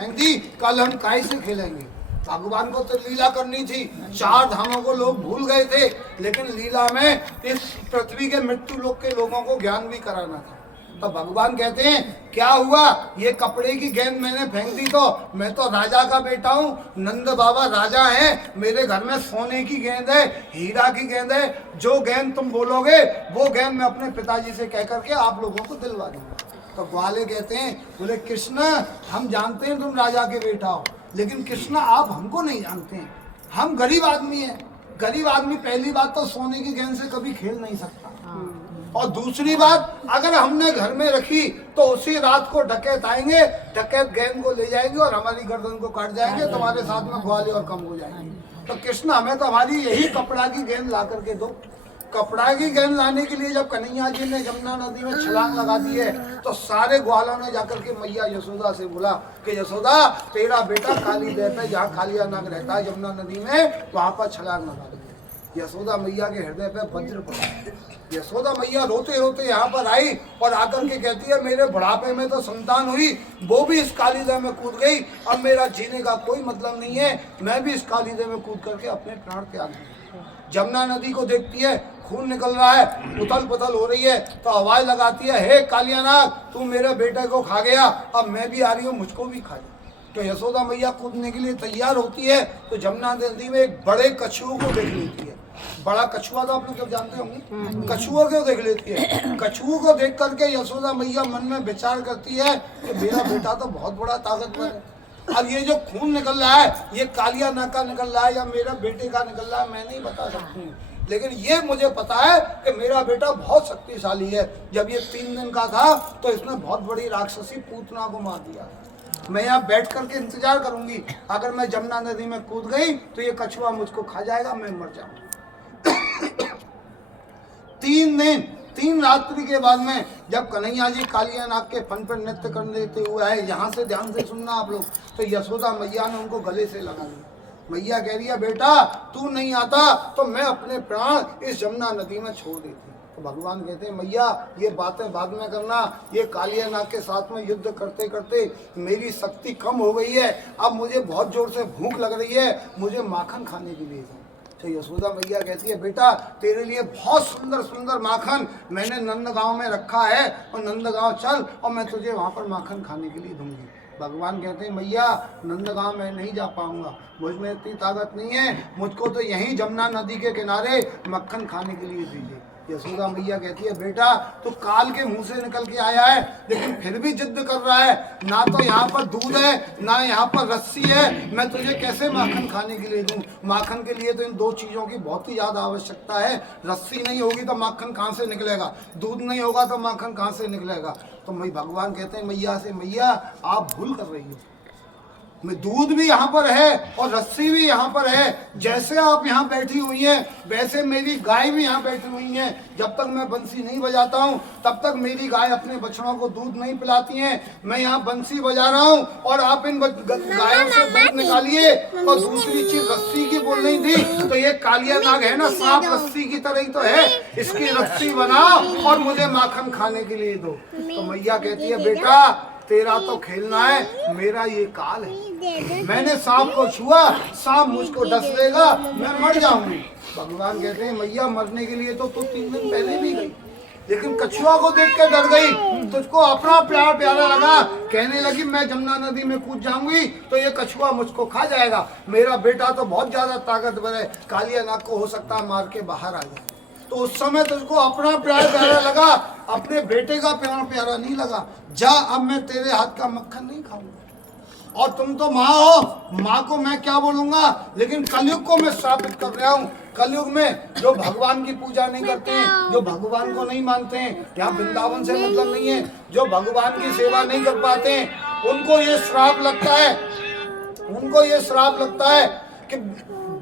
फेंक दी, कल हम काय से खेलेंगे। भगवान को तो लीला करनी थी, 4 धामों को लोग भूल गए थे, लेकिन लीला में इस पृथ्वी के मृत्यु लोक के लोगों को ज्ञान भी कराना था। तो भगवान कहते हैं क्या हुआ, ये कपड़े की गेंद मैंने फेंक दी, तो मैं तो राजा का बेटा हूँ, नंद बाबा राजा हैं, मेरे घर में सोने की गेंद है, हीरा की गेंद है, जो गेंद तुम बोलोगे वो गेंद मैं अपने पिताजी से कह करके आप लोगों को दिलवा दूंगा। तो ग्वाले कहते हैं, बोले कृष्ण हम जानते हैं तुम राजा के बेटा हो, लेकिन कृष्ण आप हमको नहीं जानते हैं, हम गरीब आदमी हैं। गरीब आदमी पहली बात तो सोने की गेंद से कभी खेल नहीं सकता, और दूसरी बात अगर हमने घर में रखी तो उसी रात को डकैत आएंगे, डकैत गेंद को ले जाएंगे और हमारी गर्दन को काट जाएंगे, तुम्हारे साथ में ग्वाले और कम हो जाएंगे। तो कृष्ण हमें तो हमारी यही कपड़ा की गेंद ला करके दो। कपड़ा की गेंद लाने के लिए जब कन्हैया जी ने यमुना नदी में छलांग लगा दी है, तो सारे ग्वालों ने जाकर के मैया यशोदा से बोला कि यशोदा तेरा बेटा काली देह पे जहाँ कालिया नाग रहता है यमुना नदी में, वहां पर छलांग लगा दी। यशोदा मैया के हृदय पे वज्र पड़ा। यशोदा मैया रोते रोते यहाँ पर आई और आकर के कहती है मेरे बुढ़ापे में तो संतान हुई, वो भी इस कालीदह में कूद गई, अब मेरा जीने का कोई मतलब नहीं है, मैं भी इस कालीदह में कूद करके अपने प्राण त्याग दूं। यमुना नदी को देखती है, खून निकल रहा है, उथल पुथल हो रही है, तो आवाज लगाती है हे कालियानाग तू मेरे बेटे को खा गया, अब मैं भी आ रही हूँ, मुझको भी खा जा। तो यशोदा मैया कूदने के लिए तैयार होती है, तो यमुना नदी में एक बड़े कछुओं को देख लेती है। बड़ा कछुआ तो आप लोग जब जानते होंगे, कछुआ को देख लेती है। कछुओं को देख करके यशोदा मैया मन में विचार करती है कि मेरा बेटा तो बहुत बड़ा ताकतवर है, अब ये जो खून निकल रहा है ये कालिया नाग का निकल रहा है या मेरा बेटे का निकल रहा है मैं नहीं बता सकती हूँ, लेकिन ये मुझे पता है कि मेरा बेटा बहुत शक्तिशाली है। जब ये 3 दिन का था तो इसने बहुत बड़ी राक्षसी पूतना को मार दिया। मैं यहाँ बैठ करके इंतजार करूंगी, अगर मैं यमुना नदी में कूद गई तो ये कछुआ मुझको खा जाएगा, मैं मर जाऊंगा। 3 दिन 3 रात्रि के बाद में जब कन्हैया जी कालिया नाग के फन पर नृत्य करने देते हुए आए, यहाँ से ध्यान से सुनना आप लोग, तो यशोदा मैया ने उनको गले से लगा लिया। मैया कह रही है बेटा तू नहीं आता तो मैं अपने प्राण इस यमुना नदी में छोड़ देती। तो भगवान कहते हैं मैया ये बातें बाद में करना, ये कालिया नाग के साथ में युद्ध करते करते मेरी शक्ति कम हो गई है, अब मुझे बहुत जोर से भूख लग रही है, मुझे माखन खाने के लिए जाओ। तो यशोदा मैया कहती है बेटा तेरे लिए बहुत सुंदर सुंदर माखन मैंने नंदगांव में रखा है, और नंदगांव चल और मैं तुझे वहाँ पर माखन खाने के लिए दूंगी। भगवान कहते हैं मैया नंदगांव में नहीं जा पाऊंगा, मुझ में इतनी ताकत नहीं है, मुझको तो यहीं यमुना नदी के किनारे मक्खन खाने के लिए दीजिए। यशोदा मैया कहती है बेटा तो काल के मुंह से निकल के आया है, लेकिन फिर भी जिद कर रहा है, ना तो यहाँ पर दूध है ना यहाँ पर रस्सी है, मैं तुझे कैसे माखन खाने के लिए दूं। माखन के लिए तो इन 2 चीज़ों की बहुत ही ज़्यादा आवश्यकता है, रस्सी नहीं होगी तो माखन कहाँ से निकलेगा, दूध नहीं होगा तो माखन कहाँ से निकलेगा। तो मैं भगवान कहते हैं मैया से मैया आप भूल कर रही हो, मैं दूध भी यहाँ पर है और रस्सी भी यहाँ पर है, जैसे आप यहाँ बैठी हुई हैं वैसे मेरी गाय भी यहाँ बैठी हुई हैं। जब तक मैं बंसी नहीं बजाता हूँ तब तक मेरी गाय अपने बछड़ों को दूध नहीं पिलाती हैं। मैं यहाँ बंसी बजा रहा हूँ और आप इन गायों से दूध निकालिए। और दूसरी चीज रस्सी की बोल रही थी, तो ये कालिया नाग है ना सांप रस्सी की तरह ही तो है, इसकी रस्सी बनाओ और मुझे माखन खाने के लिए दो। तो मैया कहती है बेटा तेरा तो खेलना है, मेरा ये काल है, मैंने सांप को छुआ सांप मुझको डस देगा, मैं मर जाऊंगी। भगवान कहते हैं मैया मरने के लिए तो 3 दिन पहले भी गई, लेकिन कछुआ को देख के डर गई, तुझको अपना प्यार प्यारा लगा, कहने लगी मैं यमुना नदी में कूद जाऊंगी तो ये कछुआ मुझको खा जाएगा, मेरा बेटा तो बहुत ज्यादा ताकतवर है, कालिया नाग को हो सकता है मार के बाहर आ जाए। तो उस समय तुझको अपना प्यार प्यारा लगा, अपने बेटे का प्यार प्यारा नहीं लगा, जा अब मैं तेरे हाथ का मक्खन नहीं खाऊंगा। और तुम तो माँ हो, माँ को मैं क्या बोलूंगा, लेकिन कलयुग को मैं स्थापित कर रहा हूँ। कलयुग में जो भगवान की पूजा नहीं करते हैं, जो भगवान को नहीं मानते हैं, यहाँ वृंदावन से मतलब नहीं है, जो भगवान की सेवा नहीं कर पाते हैं उनको ये श्राप लगता है, उनको ये श्राप लगता है कि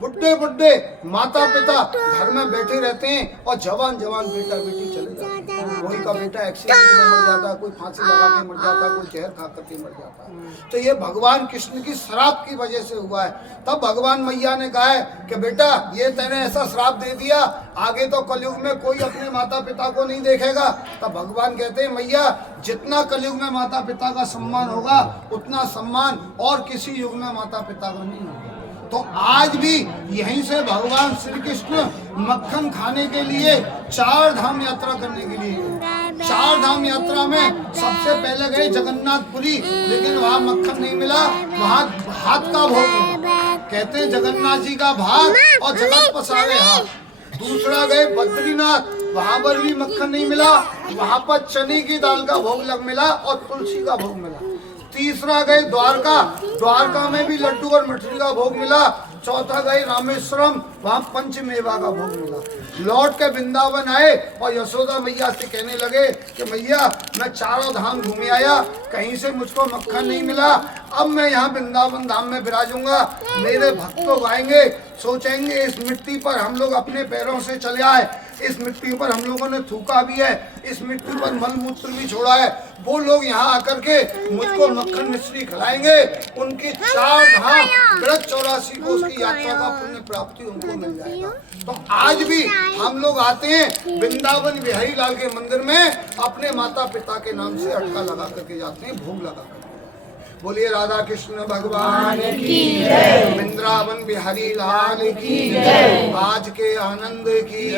बुढ़े बुढ़े माता पिता घर में बैठे रहते हैं और जवान जवान बेटा बेटी चले जाते हैं। कोई का बेटा एक्सीडेंट में मर जाता है, कोई फांसी लगा के मर जाता है, कोई जहर खा करके मर जाता है। तो ये भगवान कृष्ण की श्राप की वजह से हुआ है। तब भगवान मैया ने कहा है कि बेटा ये तेने ऐसा श्राप दे दिया, आगे तो कलयुग में कोई अपने माता पिता को नहीं देखेगा। तब भगवान कहते हैं मैया जितना कलयुग में माता पिता का सम्मान होगा उतना सम्मान और किसी युग में माता पिता का नहीं होगा। तो आज भी यहीं से भगवान श्री कृष्ण मक्खन खाने के लिए 4 धाम यात्रा करने के लिए गए। 4 धाम यात्रा में सबसे पहले गए जगन्नाथपुरी, लेकिन वहाँ मक्खन नहीं मिला, वहाँ भात का भोग मिला। कहते हैं जगन्नाथ जी का भात और जगत पसारे हाथ। दूसरा गए बद्रीनाथ, वहाँ पर भी मक्खन नहीं मिला, वहाँ पर चने की दाल का भोग लग मिला और तुलसी का भोग मिला। तीसरा गए द्वारका, द्वारका में भी लड्डू और मठरी का भोग मिला। चौथा गए रामेश्वरम, वहाँ पंचमेवा का भोग मिला। लौट के वृंदावन आए और यशोदा मैया से कहने लगे कि मैया मैं 4 धाम घूमे आया, कहीं से मुझको मक्खन नहीं मिला, अब मैं यहाँ वृंदावन धाम में विराजूंगा। मेरे भक्त लोग आएंगे, सोचेंगे इस मिट्टी पर हम लोग अपने पैरों से चले आए, इस मिट्टी पर हम लोगों ने थूका भी है, इस मिट्टी पर मल मूत्र भी छोड़ा है, वो लोग यहाँ आकर के मुझको मक्खन मिश्री खिलाएंगे। उनकी 4 धाम व्रत 84 को उसकी यात्रा का पुण्य प्राप्ति उनको मिल जाएगा। तो आज भी हम लोग आते हैं वृंदावन बिहारी लाल के मंदिर में, अपने माता पिता के नाम से अटका लगा करके जाते हैं, भोग लगा करके। बोलिए राधा कृष्ण भगवान की जय, वृंदावन बिहारी लाल की जय, आज के आनंद की